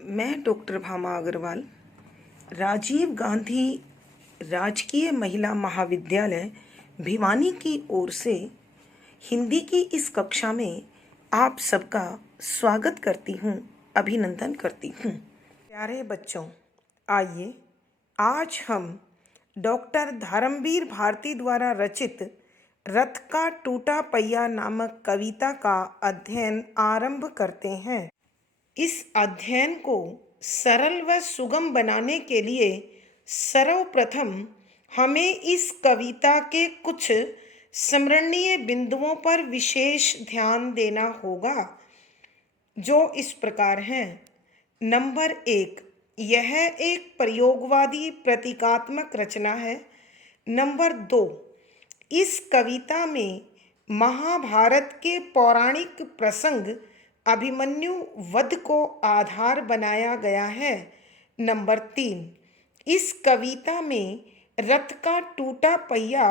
मैं डॉक्टर भामा अग्रवाल राजीव गांधी राजकीय महिला महाविद्यालय भिवानी की ओर से हिंदी की इस कक्षा में आप सबका स्वागत करती हूँ, अभिनंदन करती हूँ। प्यारे बच्चों, आइए आज हम डॉक्टर धर्मवीर भारती द्वारा रचित रथ का टूटा पहिया नामक कविता का अध्ययन आरंभ करते हैं। इस अध्ययन को सरल व सुगम बनाने के लिए सर्वप्रथम हमें इस कविता के कुछ स्मरणीय बिंदुओं पर विशेष ध्यान देना होगा, जो इस प्रकार हैं। नंबर 1, यह एक प्रयोगवादी प्रतीकात्मक रचना है। नंबर 2, इस कविता में महाभारत के पौराणिक प्रसंग अभिमन्यु वध को आधार बनाया गया है। नंबर 3, इस कविता में रथ का टूटा पहिया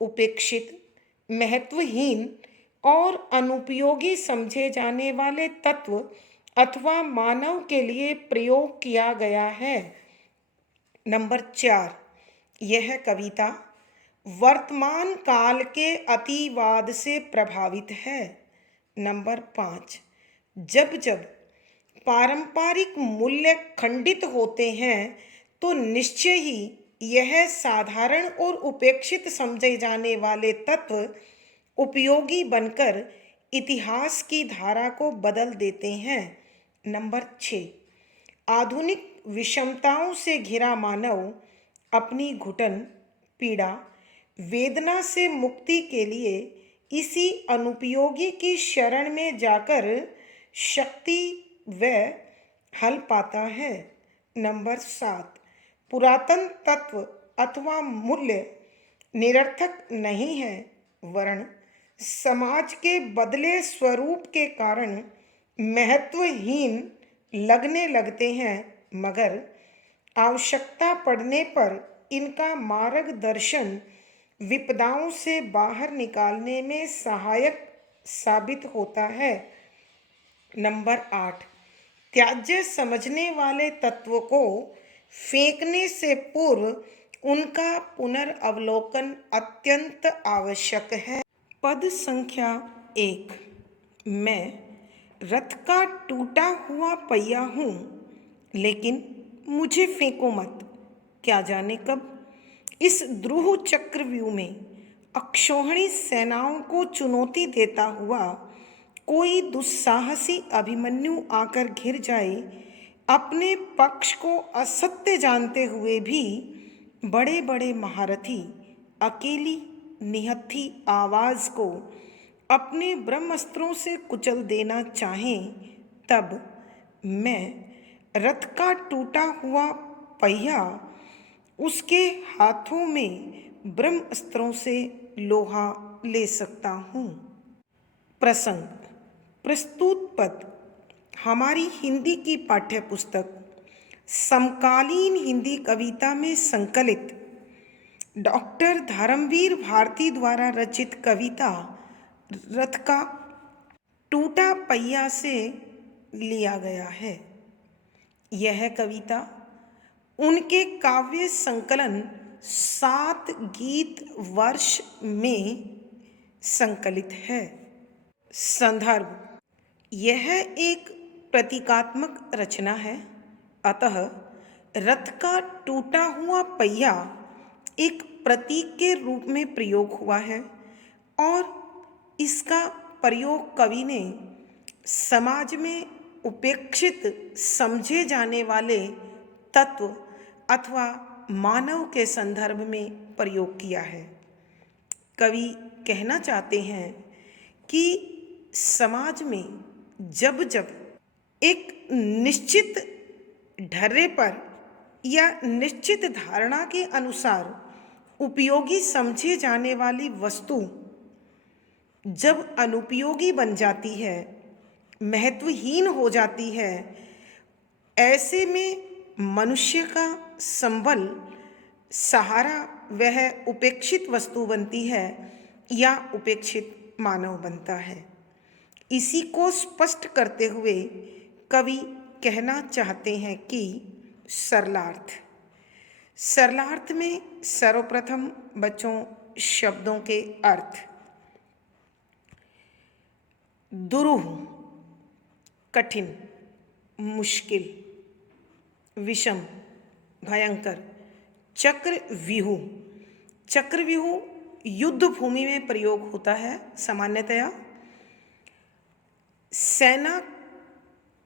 उपेक्षित, महत्वहीन और अनुपयोगी समझे जाने वाले तत्व अथवा मानव के लिए प्रयोग किया गया है। नंबर 4, यह कविता वर्तमान काल के अतिवाद से प्रभावित है। नंबर 5, जब जब पारंपरिक मूल्य खंडित होते हैं तो निश्चय ही यह साधारण और उपेक्षित समझे जाने वाले तत्व उपयोगी बनकर इतिहास की धारा को बदल देते हैं। नंबर 6, आधुनिक विषमताओं से घिरा मानव अपनी घुटन, पीड़ा, वेदना से मुक्ति के लिए इसी अनुपयोगी की शरण में जाकर शक्ति व हल पाता है। नंबर 7, पुरातन तत्व अथवा मूल्य निरर्थक नहीं है, वरन समाज के बदले स्वरूप के कारण महत्वहीन लगने लगते हैं, मगर आवश्यकता पड़ने पर इनका मार्गदर्शन विपदाओं से बाहर निकालने में सहायक साबित होता है। नंबर 8, त्याज्य समझने वाले तत्व को फेंकने से पूर्व उनका पुनर्अवलोकन अत्यंत आवश्यक है। पद संख्या 1, मैं रथ का टूटा हुआ पहिया हूँ, लेकिन मुझे फेंको मत। क्या जाने कब इस द्रोह चक्रव्यूह में अक्षौहिणी सेनाओं को चुनौती देता हुआ कोई दुस्साहसी अभिमन्यु आकर घिर जाए, अपने पक्ष को असत्य जानते हुए भी बड़े बड़े महारथी अकेली निहत्थी आवाज़ को अपने ब्रह्मास्त्रों से कुचल देना चाहें, तब मैं रथ का टूटा हुआ पहिया उसके हाथों में ब्रह्मास्त्रों से लोहा ले सकता हूँ। प्रसंग प्रस्तुत पद हमारी हिंदी की पाठ्य पुस्तक समकालीन हिंदी कविता में संकलित डॉक्टर धर्मवीर भारती द्वारा रचित कविता रथ का टूटा पहिया से लिया गया है। यह कविता उनके काव्य संकलन 7 गीत वर्ष में संकलित है। संदर्भ, यह एक प्रतीकात्मक रचना है, अतः रथ का टूटा हुआ पहिया एक प्रतीक के रूप में प्रयोग हुआ है और इसका प्रयोग कवि ने समाज में उपेक्षित समझे जाने वाले तत्व अथवा मानव के संदर्भ में प्रयोग किया है। कवि कहना चाहते हैं कि समाज में जब जब एक निश्चित ढर्रे पर या निश्चित धारणा के अनुसार उपयोगी समझे जाने वाली वस्तु जब अनुपयोगी बन जाती है, महत्वहीन हो जाती है, ऐसे में मनुष्य का संबल सहारा वह उपेक्षित वस्तु बनती है या उपेक्षित मानव बनता है। इसी को स्पष्ट करते हुए कवि कहना चाहते हैं कि सरलार्थ। सरलार्थ में सर्वप्रथम बच्चों शब्दों के अर्थ। दुरूह कठिन, मुश्किल, विषम, भयंकर। चक्रव्यूह, चक्रव्यूह युद्ध भूमि में प्रयोग होता है सामान्यतया। सेना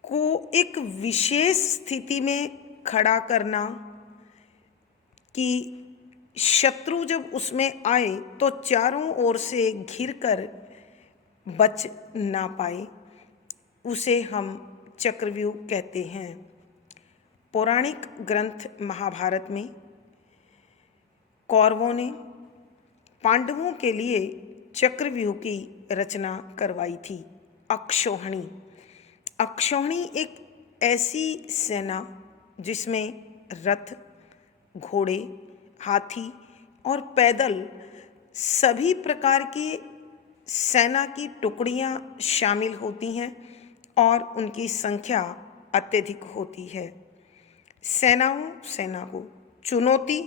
को एक विशेष स्थिति में खड़ा करना कि शत्रु जब उसमें आए तो चारों ओर से घिरकर बच ना पाए, उसे हम चक्रव्यूह कहते हैं। पौराणिक ग्रंथ महाभारत में कौरवों ने पांडवों के लिए चक्रव्यूह की रचना करवाई थी। अक्षौहिणी, अक्षौहिणी एक ऐसी सेना जिसमें रथ, घोड़े, हाथी और पैदल सभी प्रकार की सेना की टुकड़ियां शामिल होती हैं और उनकी संख्या अत्यधिक होती है। सेना को चुनौती,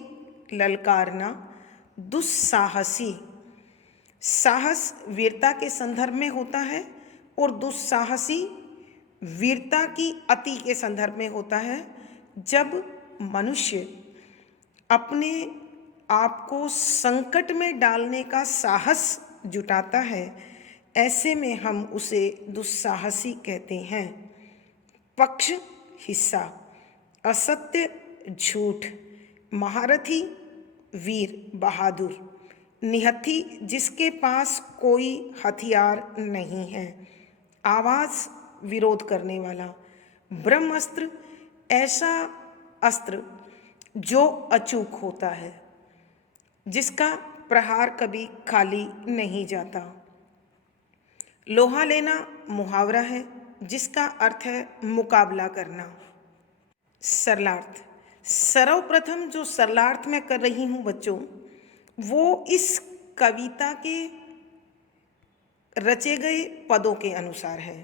ललकारना, दुस्साहसी। साहस वीरता के संदर्भ में होता है और दुस्साहसी वीरता की अति के संदर्भ में होता है। जब मनुष्य अपने आप को संकट में डालने का साहस जुटाता है, ऐसे में हम उसे दुस्साहसी कहते हैं। पक्ष, हिस्सा, असत्य, झूठ, महारथी, वीर, बहादुर, निहत्थी जिसके पास कोई हथियार नहीं है, आवाज, विरोध करने वाला। ब्रह्मास्त्र, ऐसा अस्त्र जो अचूक होता है, जिसका प्रहार कभी खाली नहीं जाता। लोहा लेना मुहावरा है जिसका अर्थ है मुकाबला करना। सरलार्थ, सर्वप्रथम जो सरलार्थ मैं कर रही हूँ बच्चों, वो इस कविता के रचे गए पदों के अनुसार है।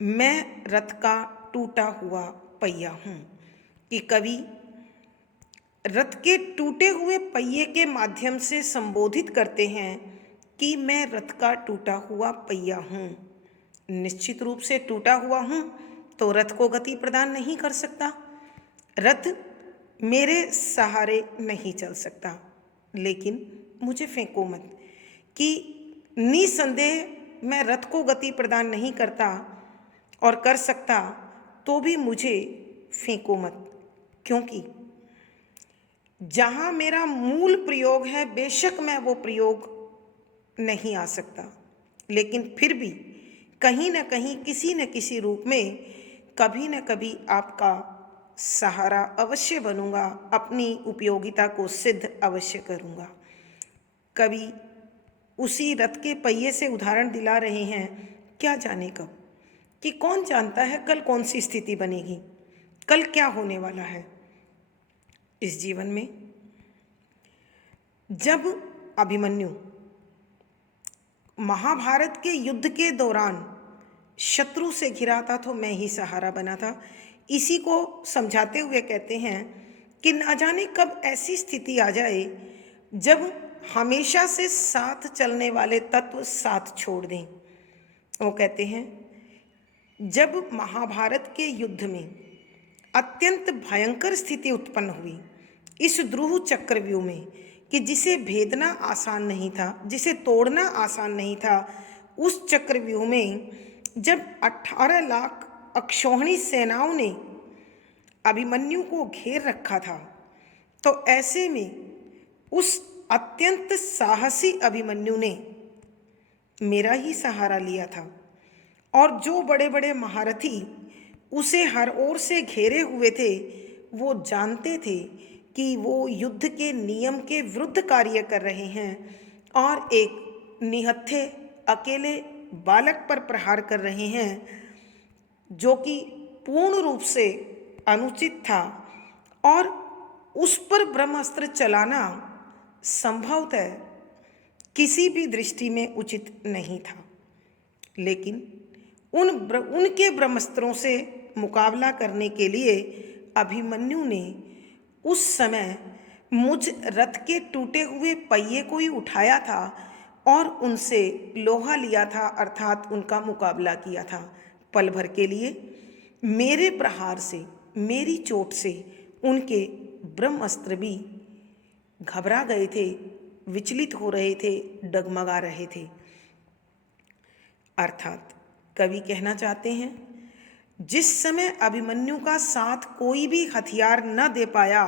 मैं रथ का टूटा हुआ पहिया हूँ, कि कवि रथ के टूटे हुए पहिए के माध्यम से संबोधित करते हैं कि मैं रथ का टूटा हुआ पहिया हूँ। निश्चित रूप से टूटा हुआ हूँ तो रथ को गति प्रदान नहीं कर सकता, रथ मेरे सहारे नहीं चल सकता। लेकिन मुझे फेंको मत, कि निसंदेह मैं रथ को गति प्रदान नहीं करता और कर सकता, तो भी मुझे फेंको मत, क्योंकि जहाँ मेरा मूल प्रयोग है बेशक मैं वो प्रयोग नहीं आ सकता, लेकिन फिर भी कहीं न कहीं किसी न किसी रूप में कभी न कभी आपका सहारा अवश्य बनूंगा, अपनी उपयोगिता को सिद्ध अवश्य करूंगा। कवि उसी रथ के पहिए से उदाहरण दिला रहे हैं। क्या जाने कब, कि कौन जानता है कल कौन सी स्थिति बनेगी, कल क्या होने वाला है इस जीवन में। जब अभिमन्यु महाभारत के युद्ध के दौरान शत्रु से घिरा था तो मैं ही सहारा बना था, इसी को समझाते हुए कहते हैं कि ना जाने कब ऐसी स्थिति आ जाए जब हमेशा से साथ चलने वाले तत्व साथ छोड़ दें। वो कहते हैं जब महाभारत के युद्ध में अत्यंत भयंकर स्थिति उत्पन्न हुई इस द्रुह चक्रव्यूह में, कि जिसे भेदना आसान नहीं था, जिसे तोड़ना आसान नहीं था, उस चक्रव्यूह में जब 18 लाख अक्षौहिणी सेनाओं ने अभिमन्यु को घेर रखा था, तो ऐसे में उस अत्यंत साहसी अभिमन्यु ने मेरा ही सहारा लिया था। और जो बड़े बड़े महारथी उसे हर ओर से घेरे हुए थे, वो जानते थे कि वो युद्ध के नियम के विरुद्ध कार्य कर रहे हैं और एक निहत्थे अकेले बालक पर प्रहार कर रहे हैं, जो कि पूर्ण रूप से अनुचित था और उस पर ब्रह्मास्त्र चलाना संभवतः किसी भी दृष्टि में उचित नहीं था। लेकिन उनके ब्रह्मास्त्रों से मुकाबला करने के लिए अभिमन्यु ने उस समय मुझ रथ के टूटे हुए पहिए को ही उठाया था और उनसे लोहा लिया था, अर्थात उनका मुकाबला किया था। पल भर के लिए मेरे प्रहार से, मेरी चोट से उनके ब्रह्मास्त्र भी घबरा गए थे, विचलित हो रहे थे, डगमगा रहे थे। अर्थात कवि कहना चाहते हैं, जिस समय अभिमन्यु का साथ कोई भी हथियार न दे पाया,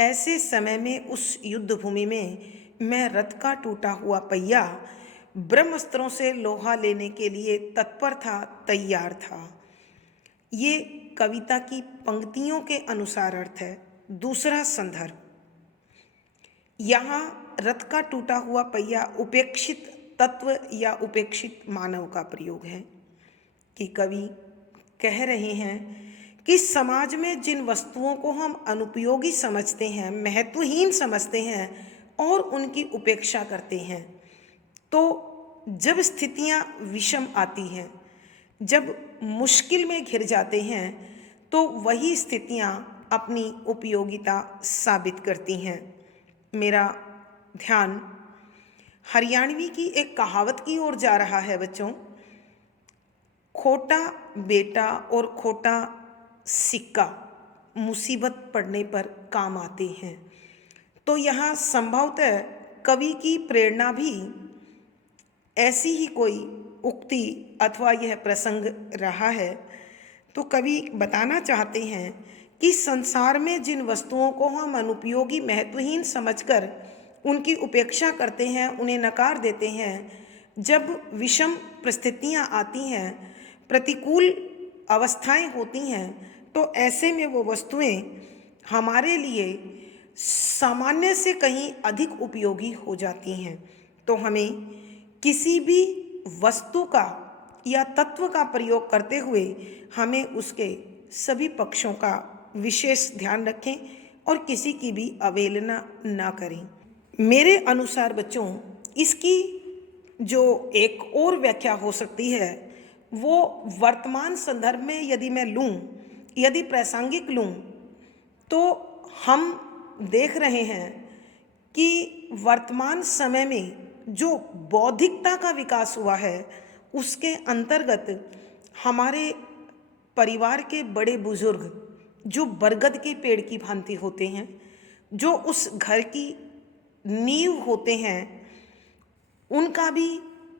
ऐसे समय में उस युद्ध भूमि में मैं रथ का टूटा हुआ पहिया ब्रह्मास्त्रों से लोहा लेने के लिए तत्पर था, तैयार था। ये कविता की पंक्तियों के अनुसार अर्थ है। दूसरा संदर्भ, यहाँ रथ का टूटा हुआ पहिया उपेक्षित तत्व या उपेक्षित मानव का प्रयोग है कि कवि कह रहे हैं कि समाज में जिन वस्तुओं को हम अनुपयोगी समझते हैं, महत्वहीन समझते हैं और उनकी उपेक्षा करते हैं, तो जब स्थितियां विषम आती हैं, जब मुश्किल में घिर जाते हैं, तो वही स्थितियां अपनी उपयोगिता साबित करती हैं। मेरा ध्यान हरियाणवी की एक कहावत की ओर जा रहा है बच्चों। खोटा बेटा और खोटा सिक्का मुसीबत पड़ने पर काम आते हैं। तो यहाँ संभवतः कवि की प्रेरणा भी ऐसी ही कोई उक्ति अथवा यह प्रसंग रहा है। तो कवि बताना चाहते हैं कि संसार में जिन वस्तुओं को हम अनुपयोगी, महत्वहीन समझकर उनकी उपेक्षा करते हैं, उन्हें नकार देते हैं, जब विषम परिस्थितियाँ आती हैं, प्रतिकूल अवस्थाएं होती हैं, तो ऐसे में वो वस्तुएं हमारे लिए सामान्य से कहीं अधिक उपयोगी हो जाती हैं। तो हमें किसी भी वस्तु का या तत्व का प्रयोग करते हुए हमें उसके सभी पक्षों का विशेष ध्यान रखें और किसी की भी अवहेलना ना करें। मेरे अनुसार बच्चों, इसकी जो एक और व्याख्या हो सकती है, वो वर्तमान संदर्भ में यदि मैं लूँ, यदि प्रासंगिक लूँ, तो हम देख रहे हैं कि वर्तमान समय में जो बौद्धिकता का विकास हुआ है, उसके अंतर्गत हमारे परिवार के बड़े बुजुर्ग जो बरगद के पेड़ की भांति होते हैं, जो उस घर की नींव होते हैं, उनका भी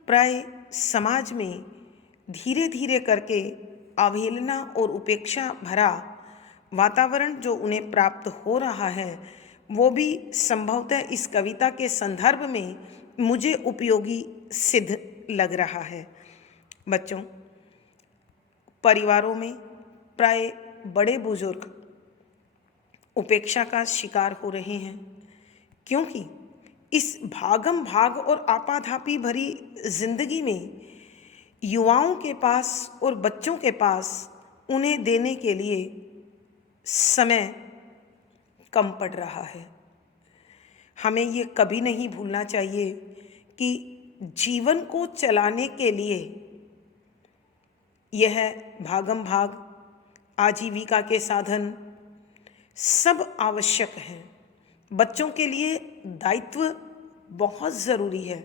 प्राय समाज में धीरे धीरे करके अवहेलना और उपेक्षा भरा वातावरण जो उन्हें प्राप्त हो रहा है, वो भी संभवतः इस कविता के संदर्भ में मुझे उपयोगी सिद्ध लग रहा है। बच्चों, परिवारों में प्राय बड़े बुजुर्ग उपेक्षा का शिकार हो रहे हैं, क्योंकि इस भागम भाग और आपाधापी भरी जिंदगी में युवाओं के पास और बच्चों के पास उन्हें देने के लिए समय कम पड़ रहा है। हमें ये कभी नहीं भूलना चाहिए कि जीवन को चलाने के लिए यह भागम भाग, आजीविका के साधन सब आवश्यक हैं। बच्चों के लिए दायित्व बहुत ज़रूरी है,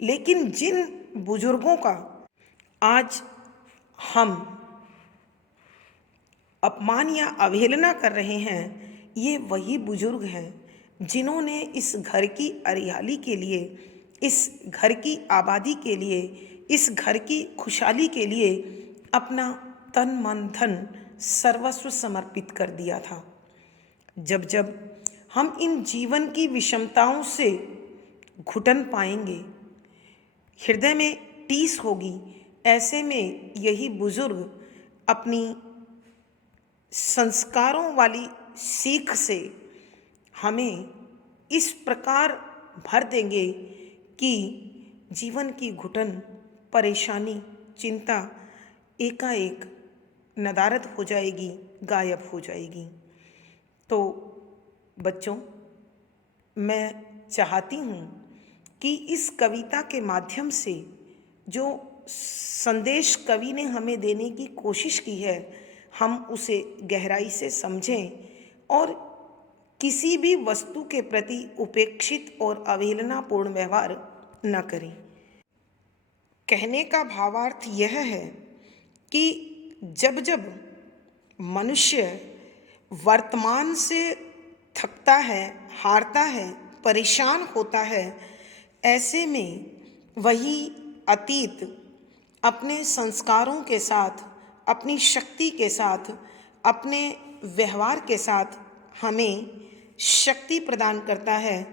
लेकिन जिन बुजुर्गों का आज हम अपमान या अवहेलना कर रहे हैं, ये वही बुजुर्ग हैं जिन्होंने इस घर की हरियाली के लिए, इस घर की आबादी के लिए, इस घर की खुशहाली के लिए अपना तन मन धन सर्वस्व समर्पित कर दिया था। जब जब हम इन जीवन की विषमताओं से घुटन पाएंगे, हृदय में टीस होगी, ऐसे में यही बुजुर्ग अपनी संस्कारों वाली सीख से हमें इस प्रकार भर देंगे कि जीवन की घुटन, परेशानी, चिंता एकाएक नदारद हो जाएगी, गायब हो जाएगी। तो बच्चों, मैं चाहती हूँ कि इस कविता के माध्यम से जो संदेश कवि ने हमें देने की कोशिश की है, हम उसे गहराई से समझें और किसी भी वस्तु के प्रति उपेक्षित और अवहेलनापूर्ण व्यवहार न करें। कहने का भावार्थ यह है कि जब जब मनुष्य वर्तमान से थकता है, हारता है, परेशान होता है, ऐसे में वही अतीत अपने संस्कारों के साथ, अपनी शक्ति के साथ, अपने व्यवहार के साथ हमें शक्ति प्रदान करता है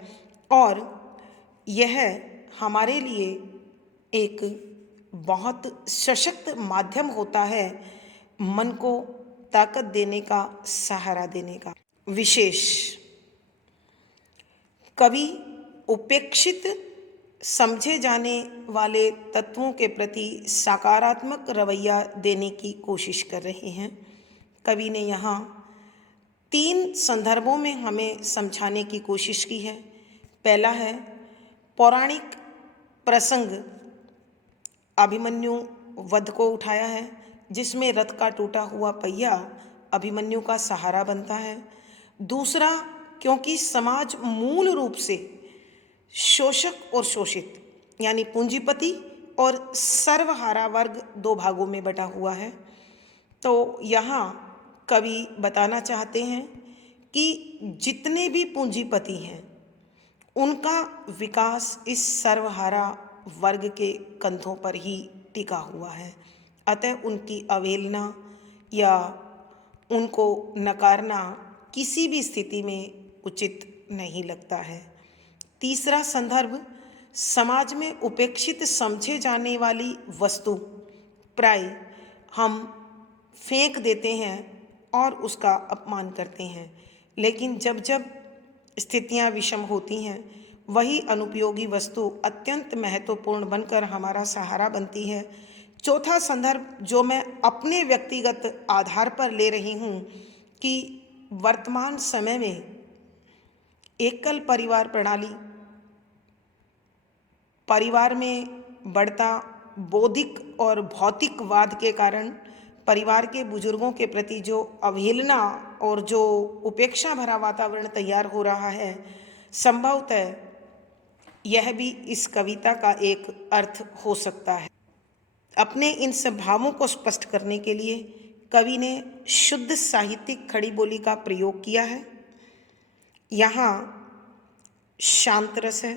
और यह हमारे लिए एक बहुत सशक्त माध्यम होता है मन को ताकत देने का, सहारा देने का। विशेष कवि उपेक्षित समझे जाने वाले तत्वों के प्रति सकारात्मक रवैया देने की कोशिश कर रहे हैं। कवि ने यहाँ 3 संदर्भों में हमें समझाने की कोशिश की है। पहला है पौराणिक प्रसंग अभिमन्यु वध को उठाया है, जिसमें रथ का टूटा हुआ पहिया अभिमन्यु का सहारा बनता है। दूसरा, क्योंकि समाज मूल रूप से शोषक और शोषित यानी पूंजीपति और सर्वहारा वर्ग 2 भागों में बटा हुआ है, तो यहाँ कवि बताना चाहते हैं कि जितने भी पूंजीपति हैं उनका विकास इस सर्वहारा वर्ग के कंधों पर ही टिका हुआ है, अतः उनकी अवहेलना या उनको नकारना किसी भी स्थिति में उचित नहीं लगता है। तीसरा संदर्भ, समाज में उपेक्षित समझे जाने वाली वस्तु प्राय हम फेंक देते हैं और उसका अपमान करते हैं, लेकिन जब जब स्थितियां विषम होती हैं वही अनुपयोगी वस्तु अत्यंत महत्वपूर्ण बनकर हमारा सहारा बनती है। चौथा संदर्भ जो मैं अपने व्यक्तिगत आधार पर ले रही हूँ कि वर्तमान समय में एकल परिवार प्रणाली, परिवार में बढ़ता बौद्धिक और भौतिकवाद के कारण परिवार के बुजुर्गों के प्रति जो अवहेलना और जो उपेक्षा भरा वातावरण तैयार हो रहा है, संभवतः यह भी इस कविता का एक अर्थ हो सकता है। अपने इन सब भावों को स्पष्ट करने के लिए कवि ने शुद्ध साहित्यिक खड़ी बोली का प्रयोग किया है। यहाँ शांत रस है,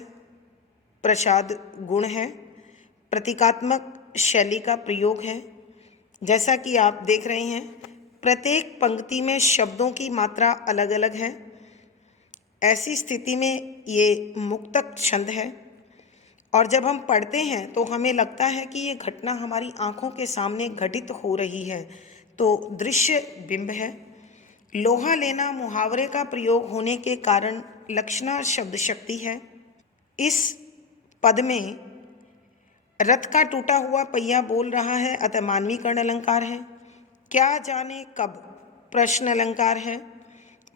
प्रसाद गुण है, प्रतीकात्मक शैली का प्रयोग है। जैसा कि आप देख रहे हैं, प्रत्येक पंक्ति में शब्दों की मात्रा अलग अलग है। ऐसी स्थिति में ये मुक्तक छंद है और जब हम पढ़ते हैं तो हमें लगता है कि ये घटना हमारी आंखों के सामने घटित हो रही है, तो दृश्य बिंब है। लोहा लेना मुहावरे का प्रयोग होने के कारण लक्षणा शब्द शक्ति है। इस पद में रथ का टूटा हुआ पहिया बोल रहा है, अतः मानवीकरण अलंकार है। क्या जाने कब प्रश्न अलंकार है।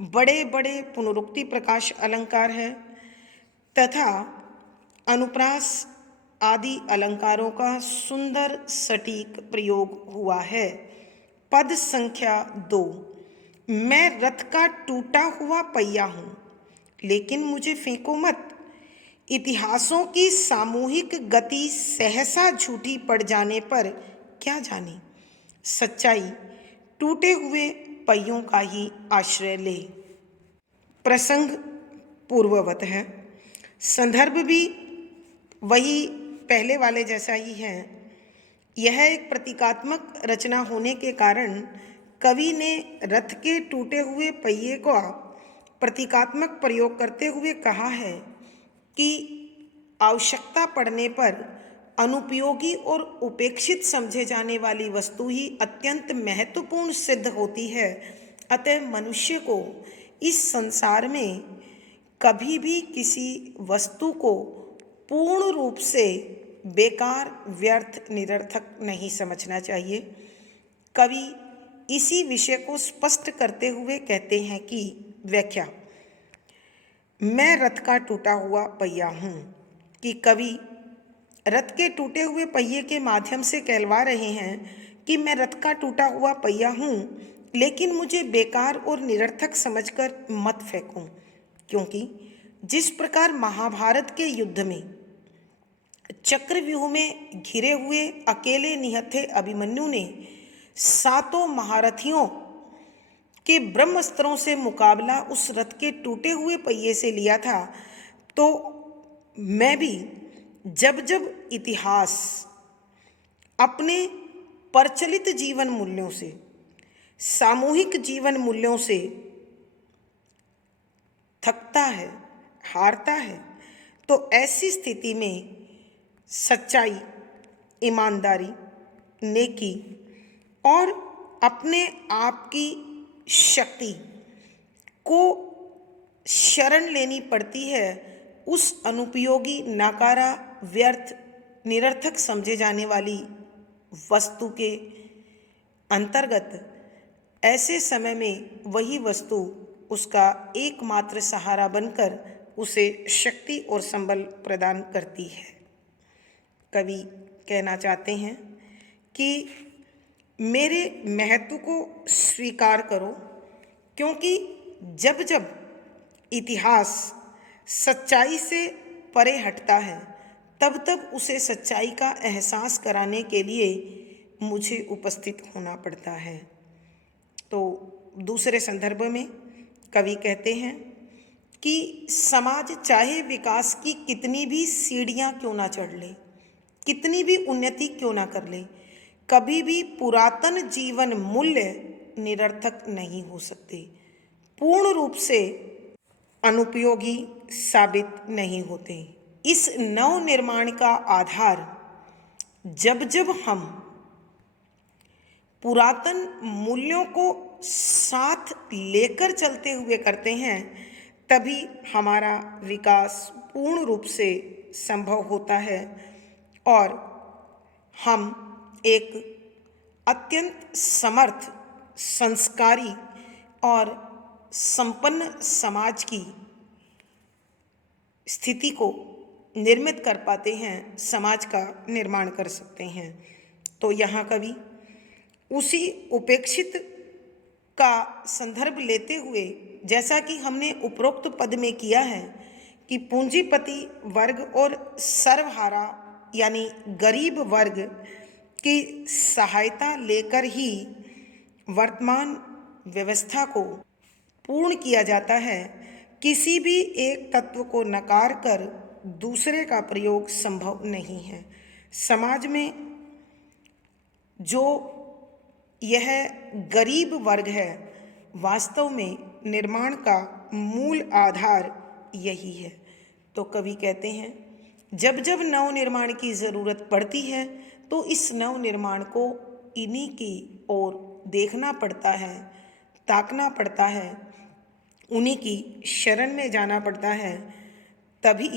बड़े बड़े पुनरुक्ति प्रकाश अलंकार है तथा अनुप्रास आदि अलंकारों का सुंदर सटीक प्रयोग हुआ है। पद संख्या 2, मैं रथ का टूटा हुआ पहिया हूँ, लेकिन मुझे फेंको मत। इतिहासों की सामूहिक गति सहसा झूठी पड़ जाने पर क्या जाने, सच्चाई टूटे हुए पहियों का ही आश्रय ले। प्रसंग पूर्ववत है, संदर्भ भी वही पहले वाले जैसा ही है। यह एक प्रतीकात्मक रचना होने के कारण कवि ने रथ के टूटे हुए पहिए का प्रतीकात्मक प्रयोग करते हुए कहा है कि आवश्यकता पड़ने पर अनुपयोगी और उपेक्षित समझे जाने वाली वस्तु ही अत्यंत महत्वपूर्ण सिद्ध होती है। अतः मनुष्य को इस संसार में कभी भी किसी वस्तु को पूर्ण रूप से बेकार, व्यर्थ, निरर्थक नहीं समझना चाहिए। कवि इसी विषय को स्पष्ट करते हुए कहते हैं कि व्याख्या, मैं रथ का टूटा हुआ पहिया हूँ, कि कवि रथ के टूटे हुए पहिए के माध्यम से कहलवा रहे हैं कि मैं रथ का टूटा हुआ पहिया हूँ लेकिन मुझे बेकार और निरर्थक समझकर मत फेंको, क्योंकि जिस प्रकार महाभारत के युद्ध में चक्रव्यूह में घिरे हुए अकेले निहत्थे अभिमन्यु ने सातों महारथियों के ब्रह्मास्त्रों से मुकाबला उस रथ के टूटे हुए पहिए से लिया था, तो मैं भी जब जब इतिहास अपने प्रचलित जीवन मूल्यों से, सामूहिक जीवन मूल्यों से थकता है, हारता है, तो ऐसी स्थिति में सच्चाई, ईमानदारी, नेकी और अपने आप की शक्ति को शरण लेनी पड़ती है। उस अनुपयोगी, नाकारा, व्यर्थ, निरर्थक समझे जाने वाली वस्तु के अंतर्गत ऐसे समय में वही वस्तु उसका एकमात्र सहारा बनकर उसे शक्ति और संबल प्रदान करती है। कवि कहना चाहते हैं कि मेरे महत्व को स्वीकार करो, क्योंकि जब जब इतिहास सच्चाई से परे हटता है, तब तब उसे सच्चाई का एहसास कराने के लिए मुझे उपस्थित होना पड़ता है। तो दूसरे संदर्भ में कवि कहते हैं कि समाज चाहे विकास की कितनी भी सीढ़ियां क्यों ना चढ़ ले, कितनी भी उन्नति क्यों ना कर ले, कभी भी पुरातन जीवन मूल्य निरर्थक नहीं हो सकते, पूर्ण रूप से अनुपयोगी साबित नहीं होते। इस नव निर्माण का आधार जब जब हम पुरातन मूल्यों को साथ लेकर चलते हुए करते हैं, तभी हमारा विकास पूर्ण रूप से संभव होता है और हम एक अत्यंत समर्थ, संस्कारी और संपन्न समाज की स्थिति को निर्मित कर पाते हैं, समाज का निर्माण कर सकते हैं। तो यहाँ कवि उसी उपेक्षित का संदर्भ लेते हुए, जैसा कि हमने उपरोक्त पद में किया है कि पूंजीपति वर्ग और सर्वहारा यानी गरीब वर्ग की सहायता लेकर ही वर्तमान व्यवस्था को पूर्ण किया जाता है, किसी भी एक तत्व को नकार कर दूसरे का प्रयोग संभव नहीं है। समाज में जो यह गरीब वर्ग है, वास्तव में निर्माण का मूल आधार यही है। तो कवि कहते हैं, जब जब नव निर्माण की ज़रूरत पड़ती है तो इस नव निर्माण को इन्हीं की ओर देखना पड़ता है, ताकना पड़ता है, उन्हीं की शरण में जाना पड़ता है, तभी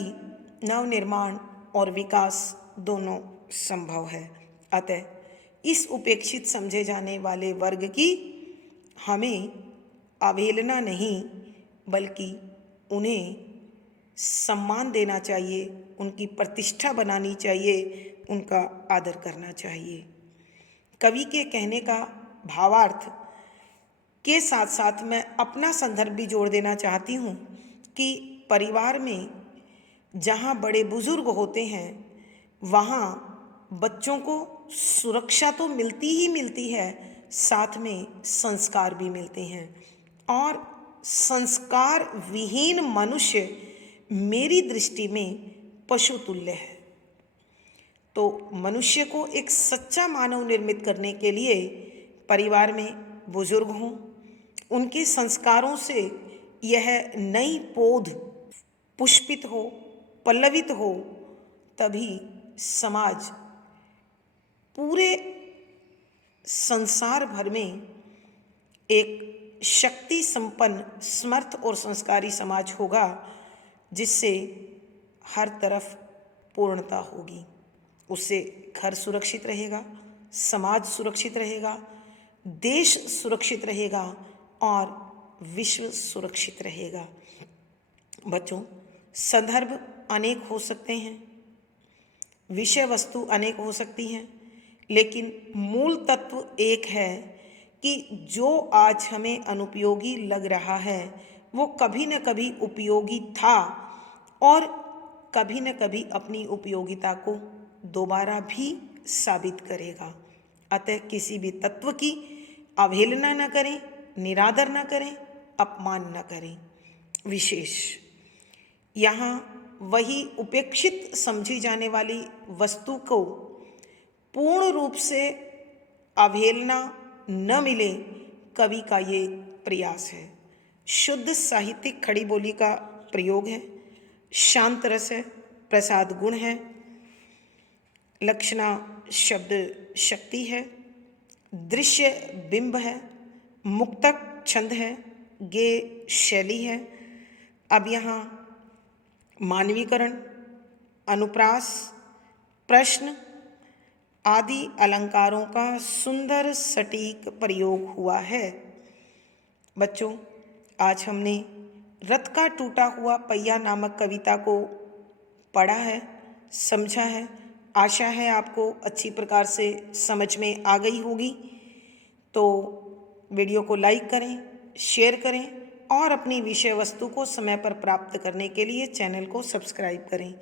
नव निर्माण और विकास दोनों संभव है। अतः इस उपेक्षित समझे जाने वाले वर्ग की हमें अवहेलना नहीं, बल्कि उन्हें सम्मान देना चाहिए, उनकी प्रतिष्ठा बनानी चाहिए, उनका आदर करना चाहिए। कवि के कहने का भावार्थ के साथ साथ मैं अपना संदर्भ भी जोड़ देना चाहती हूँ कि परिवार में जहाँ बड़े बुजुर्ग होते हैं, वहाँ बच्चों को सुरक्षा तो मिलती ही मिलती है, साथ में संस्कार भी मिलते हैं। और संस्कार विहीन मनुष्य मेरी दृष्टि में पशु तुल्य है। तो मनुष्य को एक सच्चा मानव निर्मित करने के लिए परिवार में बुजुर्ग हों, उनके संस्कारों से यह नई पौध पुष्पित हो, पल्लवित हो, तभी समाज पूरे संसार भर में एक शक्ति संपन्न, समर्थ और संस्कारी समाज होगा, जिससे हर तरफ पूर्णता होगी। उससे घर सुरक्षित रहेगा, समाज सुरक्षित रहेगा, देश सुरक्षित रहेगा और विश्व सुरक्षित रहेगा। बच्चों, संदर्भ अनेक हो सकते हैं, विषय वस्तु अनेक हो सकती हैं, लेकिन मूल तत्व एक है कि जो आज हमें अनुपयोगी लग रहा है वो कभी न कभी उपयोगी था और कभी न कभी अपनी उपयोगिता को दोबारा भी साबित करेगा। अतः किसी भी तत्व की अवहेलना न करें, निरादर न करें, अपमान न करें। विशेष यहाँ वही उपेक्षित समझी जाने वाली वस्तु को पूर्ण रूप से अवहेलना न मिले, कवि का ये प्रयास है। शुद्ध साहित्यिक खड़ी बोली का प्रयोग है, शांत रस है, प्रसाद गुण है, लक्षणा शब्द शक्ति है, दृश्य बिंब है, मुक्तक छंद है, गेय शैली है। अब यहाँ मानवीकरण, अनुप्रास, प्रश्न आदि अलंकारों का सुंदर सटीक प्रयोग हुआ है। बच्चों, आज हमने रथ का टूटा हुआ पहिया नामक कविता को पढ़ा है, समझा है। आशा है आपको अच्छी प्रकार से समझ में आ गई होगी। तो वीडियो को लाइक करें, शेयर करें और अपनी विषय वस्तु को समय पर प्राप्त करने के लिए चैनल को सब्सक्राइब करें।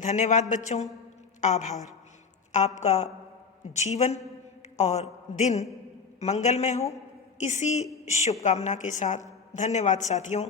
धन्यवाद बच्चों, आभार। आपका जीवन और दिन मंगलमय हो, इसी शुभकामना के साथ धन्यवाद साथियों।